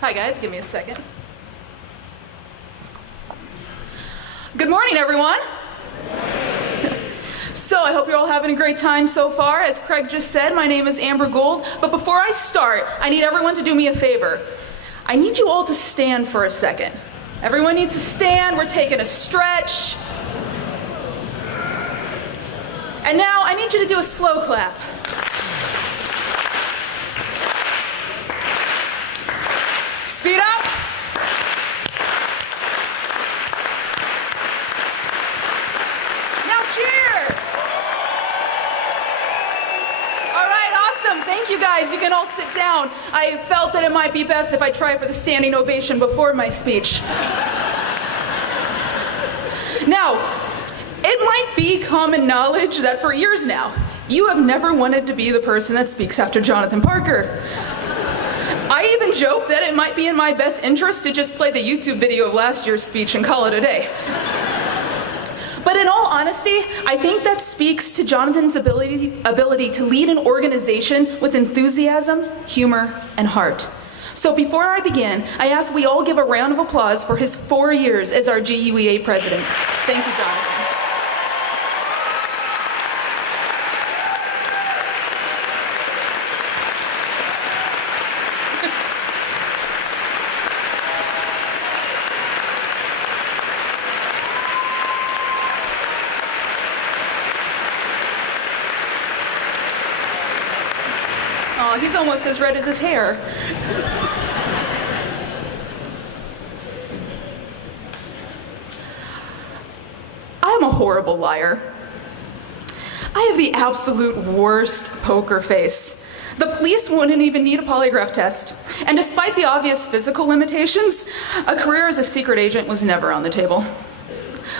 Hi guys, give me a second. Good morning, everyone. So I hope you're all having a great time so far. As Craig just said, my name is Amber Gould, but before I start, I need everyone to do me a favor. I need you all to stand for a second. Everyone needs to stand, we're taking a stretch. And now I need you to do a slow clap. Speed up. Now cheer. All right, awesome. Thank you guys. You can all sit down. I felt that it might be best if I try for the standing ovation before my speech. Now, it might be common knowledge that for years now, you have never wanted to be the person that speaks after Jonathan Parker. I even joke that it might be in my best interest to just play the YouTube video of last year's speech and call it a day. But in all honesty, I think that speaks to Jonathan's ability to lead an organization with enthusiasm, humor, and heart. So before I begin, I ask we all give a round of applause for his 4 years as our GUEA president. Thank you, Jonathan. Oh, he's almost as red as his hair. I'm a horrible liar. I have the absolute worst poker face. The police wouldn't even need a polygraph test. And despite the obvious physical limitations, a career as a secret agent was never on the table.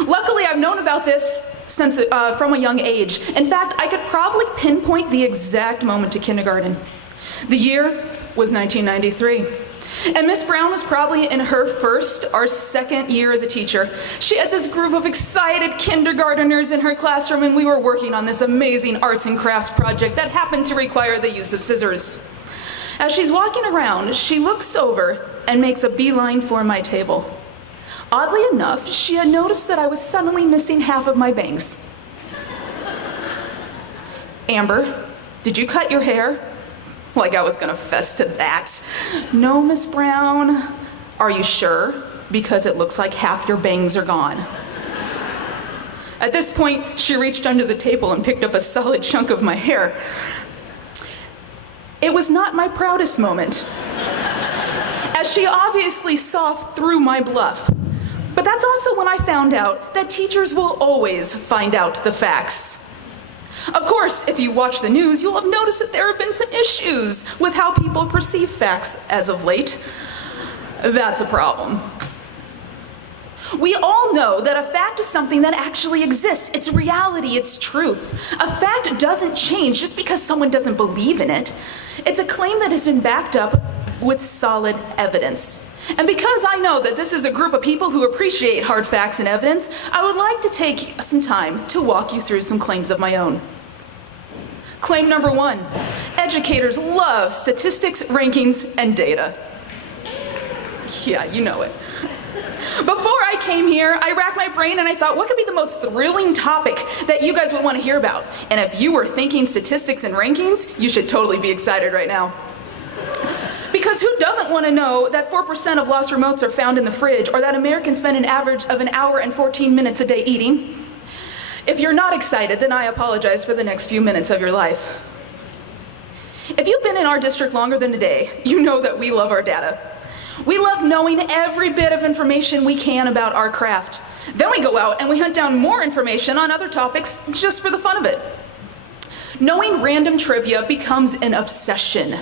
Luckily, I've known about this since from a young age. In fact, I could probably pinpoint the exact moment to kindergarten. The year was 1993. And Miss Brown was probably in her first or second year as a teacher. She had this group of excited kindergarteners in her classroom, and we were working on this amazing arts and crafts project that happened to require the use of scissors. As she's walking around, she looks over and makes a beeline for my table. Oddly enough, she had noticed that I was suddenly missing half of my bangs. Amber, did you cut your hair? Like I was gonna fess to that. No, Miss Brown. Are you sure? Because it looks like half your bangs are gone. At this point, she reached under the table and picked up a solid chunk of my hair. It was not my proudest moment, as she obviously saw through my bluff. But that's also when I found out that teachers will always find out the facts. Of course, if you watch the news, you'll have noticed that there have been some issues with how people perceive facts as of late. That's a problem. We all know that a fact is something that actually exists. It's reality, it's truth. A fact doesn't change just because someone doesn't believe in it. It's a claim that has been backed up with solid evidence. And because I know that this is a group of people who appreciate hard facts and evidence, I would like to take some time to walk you through some claims of my own. Claim number 1, educators love statistics, rankings, and data. Yeah, you know it. Before I came here, I racked my brain and I thought, what could be the most thrilling topic that you guys would want to hear about? And if you were thinking statistics and rankings, you should totally be excited right now. Because who doesn't want to know that 4% of lost remotes are found in the fridge, or that Americans spend an average of 1 hour and 14 minutes a day eating? If you're not excited, then I apologize for the next few minutes of your life. If you've been in our district longer than a day, you know that we love our data. We love knowing every bit of information we can about our craft. Then we go out and we hunt down more information on other topics just for the fun of it. Knowing random trivia becomes an obsession.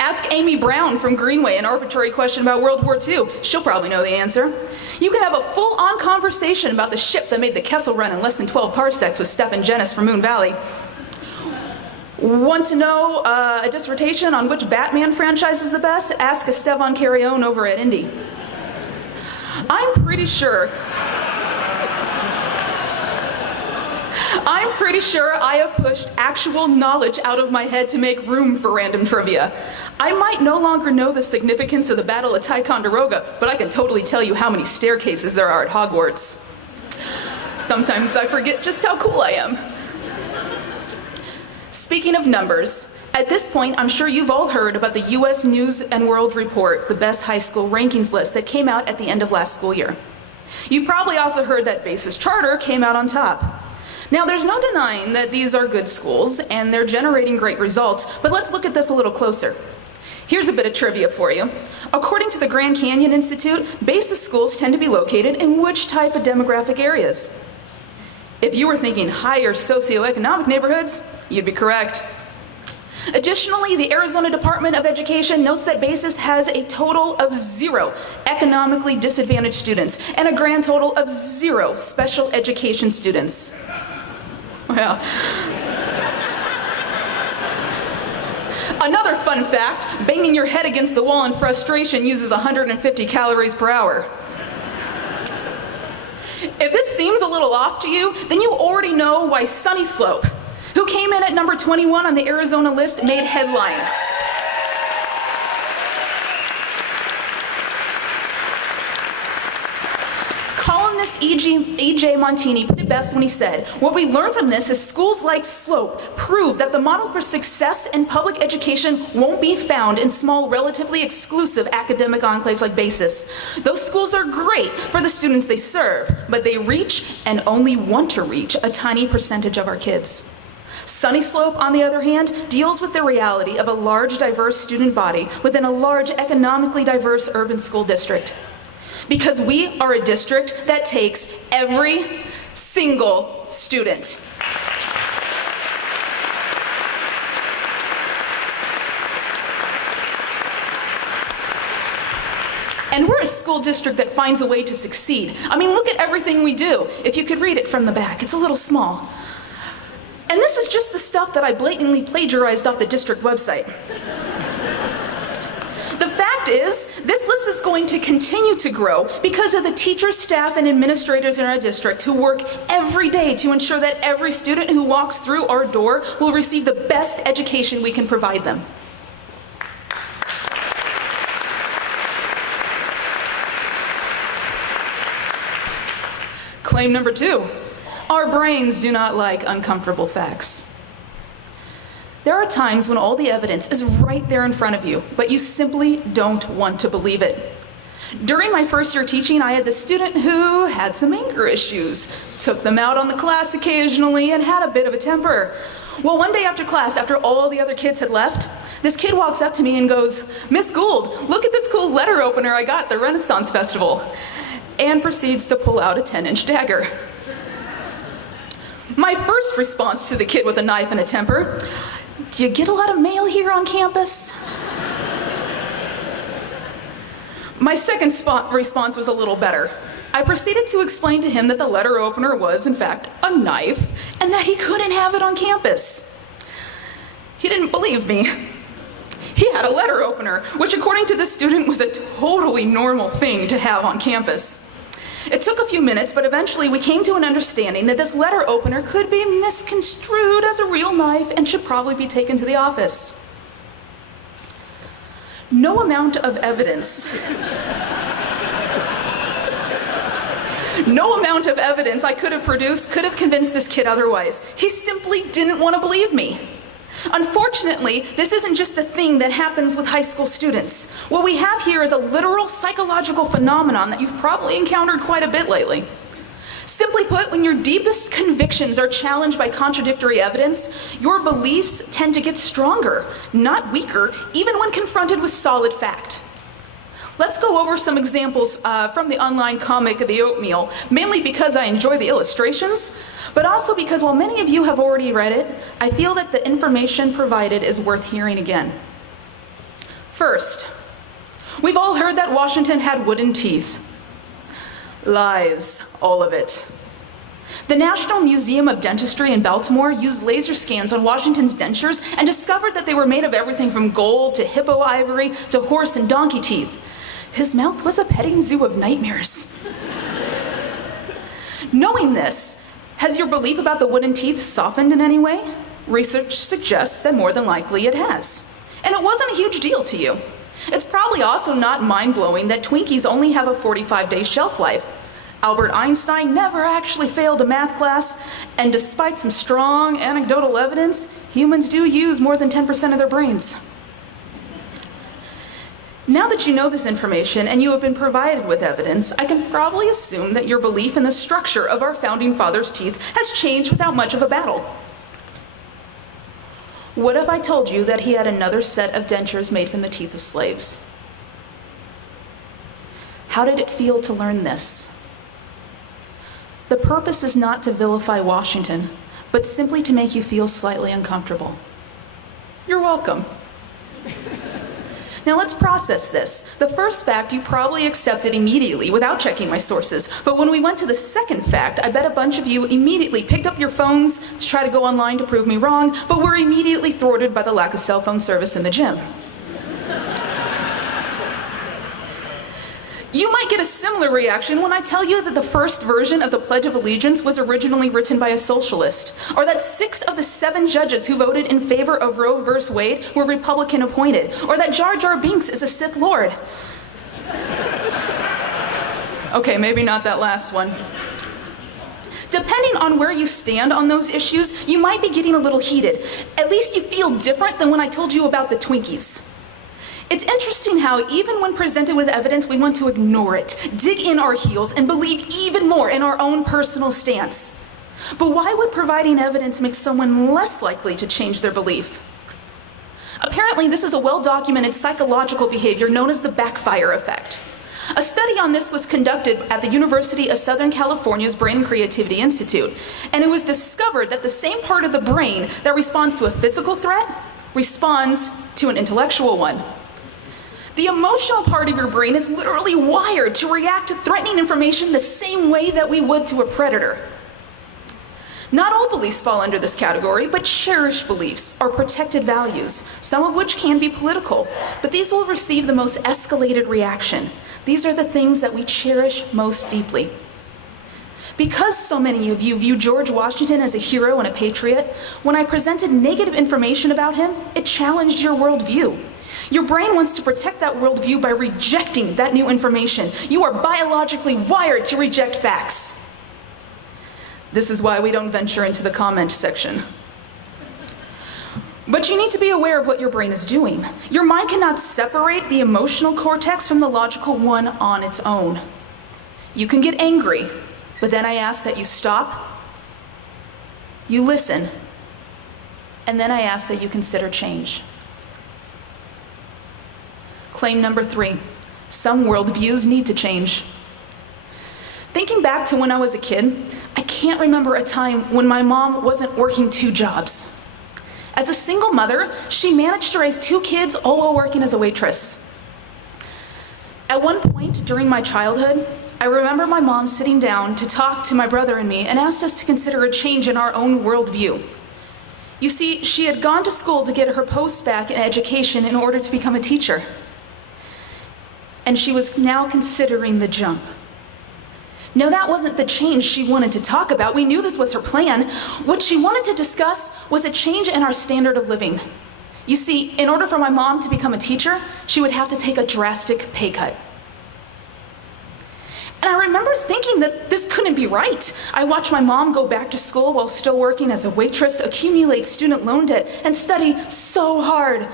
Ask Amy Brown from Greenway an arbitrary question about World War II. She'll probably know the answer. You can have a full-on conversation about the ship that made the Kessel Run in less than 12 parsecs with Stephen Jennis from Moon Valley. Want to know a dissertation on which Batman franchise is the best? Ask Esteban Carrion over at Indy. I'm pretty sure I'm pretty sure I have pushed actual knowledge out of my head to make room for random trivia. I might no longer know the significance of the Battle of Ticonderoga, but I can totally tell you how many staircases there are at Hogwarts. Sometimes I forget just how cool I am. Speaking of numbers, at this point, I'm sure you've all heard about the US News and World Report, the best high school rankings list that came out at the end of last school year. You've probably also heard that Base's charter came out on top. Now, there's no denying that these are good schools and they're generating great results, but let's look at this a little closer. Here's a bit of trivia for you. According to the Grand Canyon Institute, Base's schools tend to be located in which type of demographic areas? If you were thinking higher socioeconomic neighborhoods, you'd be correct. Additionally, the Arizona Department of Education notes that Basis has a total of 0 economically disadvantaged students and a grand total of 0 special education students. Well, another fun fact, banging your head against the wall in frustration uses 150 calories per hour. If this seems a little off to you, then you already know why Sunny Slope, who came in at number 21 on the Arizona list, made headlines. Columnist E.J. Montini put it best when he said, "What we learned from this is schools like Slope prove that the model for success in public education won't be found in small, relatively exclusive academic enclaves like Basis. Those schools are great for the students they serve, but they reach and only want to reach a tiny percentage of our kids." Sunny Slope, on the other hand, deals with the reality of a large, diverse student body within a large, economically diverse urban school district. Because we are a district that takes every single student. And we're a school district that finds a way to succeed. I mean, look at everything we do. If you could read it from the back, it's a little small. And this is just the stuff that I blatantly plagiarized off the district website. The fact is, this list is going to continue to grow because of the teachers, staff, and administrators in our district who work every day to ensure that every student who walks through our door will receive the best education we can provide them. Claim number 2. Our brains do not like uncomfortable facts. There are times when all the evidence is right there in front of you, but you simply don't want to believe it. During my first year teaching, I had this student who had some anger issues, took them out on the class occasionally, and had a bit of a temper. Well, one day after class, after all the other kids had left, this kid walks up to me and goes, "Miss Gould, look at this cool letter opener I got at the Renaissance Festival," and proceeds to pull out a 10-inch dagger. My first response to the kid with a knife and a temper, "Do you get a lot of mail here on campus?" My second response was a little better. I proceeded to explain to him that the letter opener was, in fact, a knife, and that he couldn't have it on campus. He didn't believe me. He had a letter opener, which according to this student was a totally normal thing to have on campus. It took a few minutes, but eventually we came to an understanding that this letter opener could be misconstrued as a real knife and should probably be taken to the office. No amount of evidence I could have produced could have convinced this kid otherwise. He simply didn't want to believe me. Unfortunately, this isn't just a thing that happens with high school students. What we have here is a literal psychological phenomenon that you've probably encountered quite a bit lately. Simply put, when your deepest convictions are challenged by contradictory evidence, your beliefs tend to get stronger, not weaker, even when confronted with solid fact. Let's go over some examples from the online comic The Oatmeal, mainly because I enjoy the illustrations, but also because while many of you have already read it, I feel that the information provided is worth hearing again. First, we've all heard that Washington had wooden teeth. Lies, all of it. The National Museum of Dentistry in Baltimore used laser scans on Washington's dentures and discovered that they were made of everything from gold to hippo ivory to horse and donkey teeth. His mouth was a petting zoo of nightmares. Knowing this, Has your belief about the wooden teeth softened in any way? Research suggests that more than likely it has. And it wasn't a huge deal to you. It's probably also not mind-blowing that Twinkies only have a 45-day shelf life. Albert Einstein never actually failed a math class, and despite some strong anecdotal evidence, humans do use more than 10% of their brains. Now that you know this information and you have been provided with evidence, I can probably assume that your belief in the structure of our founding fathers' teeth has changed without much of a battle. What if I told you that he had another set of dentures made from the teeth of slaves? How did it feel to learn this? The purpose is not to vilify Washington, but simply to make you feel slightly uncomfortable. You're welcome. Now let's process this. The first fact you probably accepted immediately without checking my sources, but when we went to the second fact, I bet a bunch of you immediately picked up your phones to try to go online to prove me wrong, but were immediately thwarted by the lack of cell phone service in the gym. You might get a similar reaction when I tell you that the first version of the Pledge of Allegiance was originally written by a socialist, or that 6 of the 7 judges who voted in favor of Roe v. Wade were Republican appointed, or that Jar Jar Binks is a Sith Lord. Okay, maybe not that last one. Depending on where you stand on those issues, you might be getting a little heated. At least you feel different than when I told you about the Twinkies. It's interesting how even when presented with evidence, we want to ignore it, dig in our heels, and believe even more in our own personal stance. But why would providing evidence make someone less likely to change their belief? Apparently, this is a well-documented psychological behavior known as the backfire effect. A study on this was conducted at the University of Southern California's Brain and Creativity Institute, and it was discovered that the same part of the brain that responds to a physical threat responds to an intellectual one. The emotional part of your brain is literally wired to react to threatening information the same way that we would to a predator. Not all beliefs fall under this category, but cherished beliefs are protected values, some of which can be political, but these will receive the most escalated reaction. These are the things that we cherish most deeply. Because so many of you view George Washington as a hero and a patriot, when I presented negative information about him, it challenged your worldview. Your brain wants to protect that worldview by rejecting that new information. You are biologically wired to reject facts. This is why we don't venture into the comment section. But you need to be aware of what your brain is doing. Your mind cannot separate the emotional cortex from the logical one on its own. You can get angry, but then I ask that you stop, you listen, and then I ask that you consider change. Claim number 3, some worldviews need to change. Thinking back to when I was a kid, I can't remember a time when my mom wasn't working 2 jobs. As a single mother, she managed to raise 2 kids all while working as a waitress. At one point during my childhood, I remember my mom sitting down to talk to my brother and me and asked us to consider a change in our own worldview. You see, she had gone to school to get her post back in education in order to become a teacher. And she was now considering the jump. No, that wasn't the change she wanted to talk about. We knew this was her plan. What she wanted to discuss was a change in our standard of living. You see, in order for my mom to become a teacher, she would have to take a drastic pay cut. And I remember thinking that this couldn't be right. I watched my mom go back to school while still working as a waitress, accumulate student loan debt, and study so hard,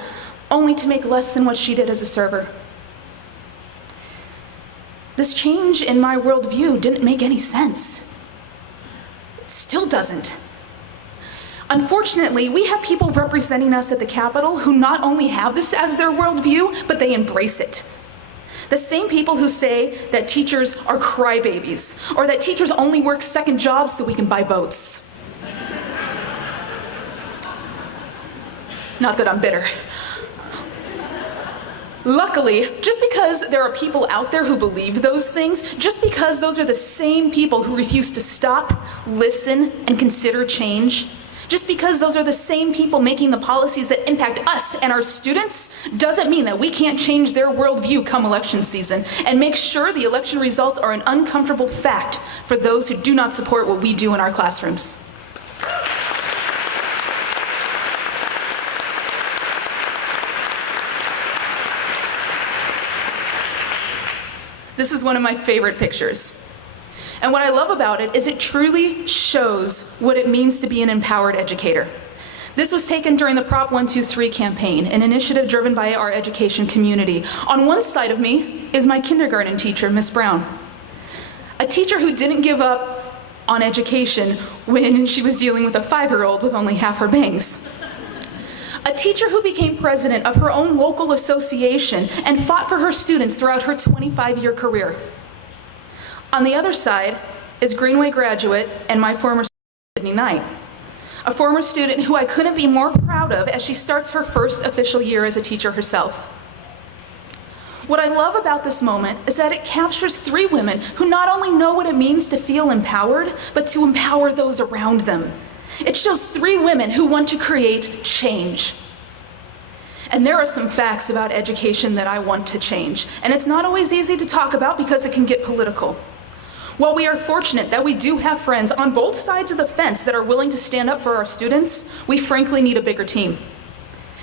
only to make less than what she did as a server. This change in my worldview didn't make any sense. It still doesn't. Unfortunately, we have people representing us at the Capitol who not only have this as their worldview, but they embrace it. The same people who say that teachers are crybabies, or that teachers only work second jobs so we can buy boats. Not that I'm bitter. Luckily, just because there are people out there who believe those things, just because those are the same people who refuse to stop, listen, and consider change, Just because those are the same people making the policies that impact us and our students doesn't mean that we can't change their worldview come election season and make sure the election results are an uncomfortable fact for those who do not support what we do in our classrooms. This is one of my favorite pictures. And what I love about it is it truly shows what it means to be an empowered educator. This was taken during the Prop 123 campaign, an initiative driven by our education community. On one side of me is my kindergarten teacher, Miss Brown. A teacher who didn't give up on education when she was dealing with a 5-year-old with only half her bangs. A teacher who became president of her own local association and fought for her students throughout her 25-year career. On the other side is Greenway graduate and my former student, Sydney Knight, a former student who I couldn't be more proud of as she starts her first official year as a teacher herself. What I love about this moment is that it captures 3 women who not only know what it means to feel empowered, but to empower those around them. It shows 3 women who want to create change. And there are some facts about education that I want to change. And it's not always easy to talk about because it can get political. While we are fortunate that we do have friends on both sides of the fence that are willing to stand up for our students, we frankly need a bigger team.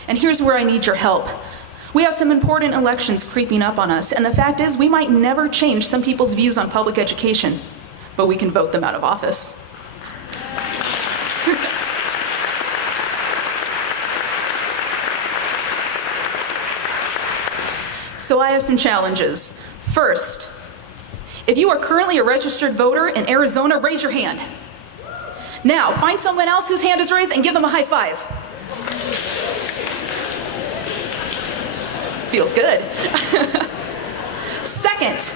And here's where I need your help. We have some important elections creeping up on us, and the fact is we might never change some people's views on public education, but we can vote them out of office. So I have some challenges. First, if you are currently a registered voter in Arizona, raise your hand. Now, find someone else whose hand is raised and give them a high five. Feels good. Second,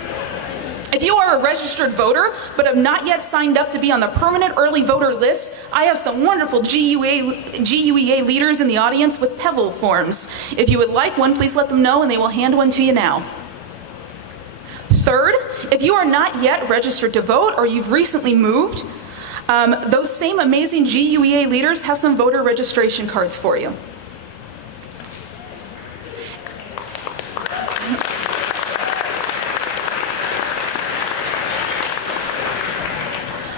if you are a registered voter but have not yet signed up to be on the permanent early voter list, I have some wonderful GUEA leaders in the audience with PEVL forms. If you would like one, please let them know and they will hand one to you now. Third, if you are not yet registered to vote or you've recently moved, those same amazing GUEA leaders have some voter registration cards for you.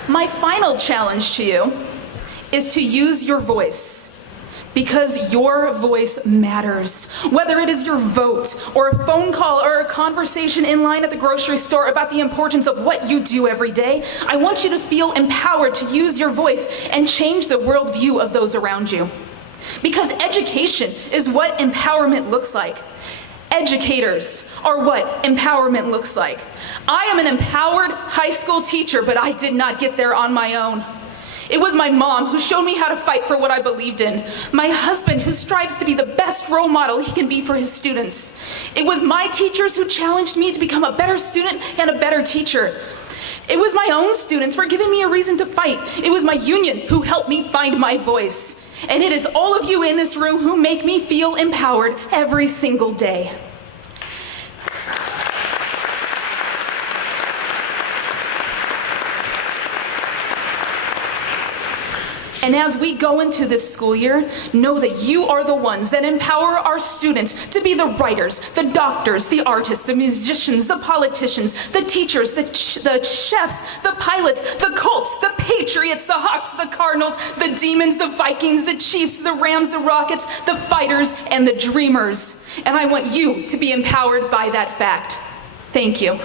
My final challenge to you is to use your voice, because your voice matters. Whether it is your vote, or a phone call, or a conversation in line at the grocery store about the importance of what you do every day, I want you to feel empowered to use your voice and change the worldview of those around you. Because education is what empowerment looks like. Educators are what empowerment looks like. I am an empowered high school teacher, but I did not get there on my own. It was my mom who showed me how to fight for what I believed in. My husband who strives to be the best role model he can be for his students. It was my teachers who challenged me to become a better student and a better teacher. It was my own students for giving me a reason to fight. It was my union who helped me find my voice. And it is all of you in this room who make me feel empowered every single day. And as we go into this school year, know that you are the ones that empower our students to be the writers, the doctors, the artists, the musicians, the politicians, the teachers, the chefs, the pilots, the Colts, the Patriots, the Hawks, the Cardinals, the Demons, the Vikings, the Chiefs, the Rams, the Rockets, the fighters, and the dreamers. And I want you to be empowered by that fact. Thank you.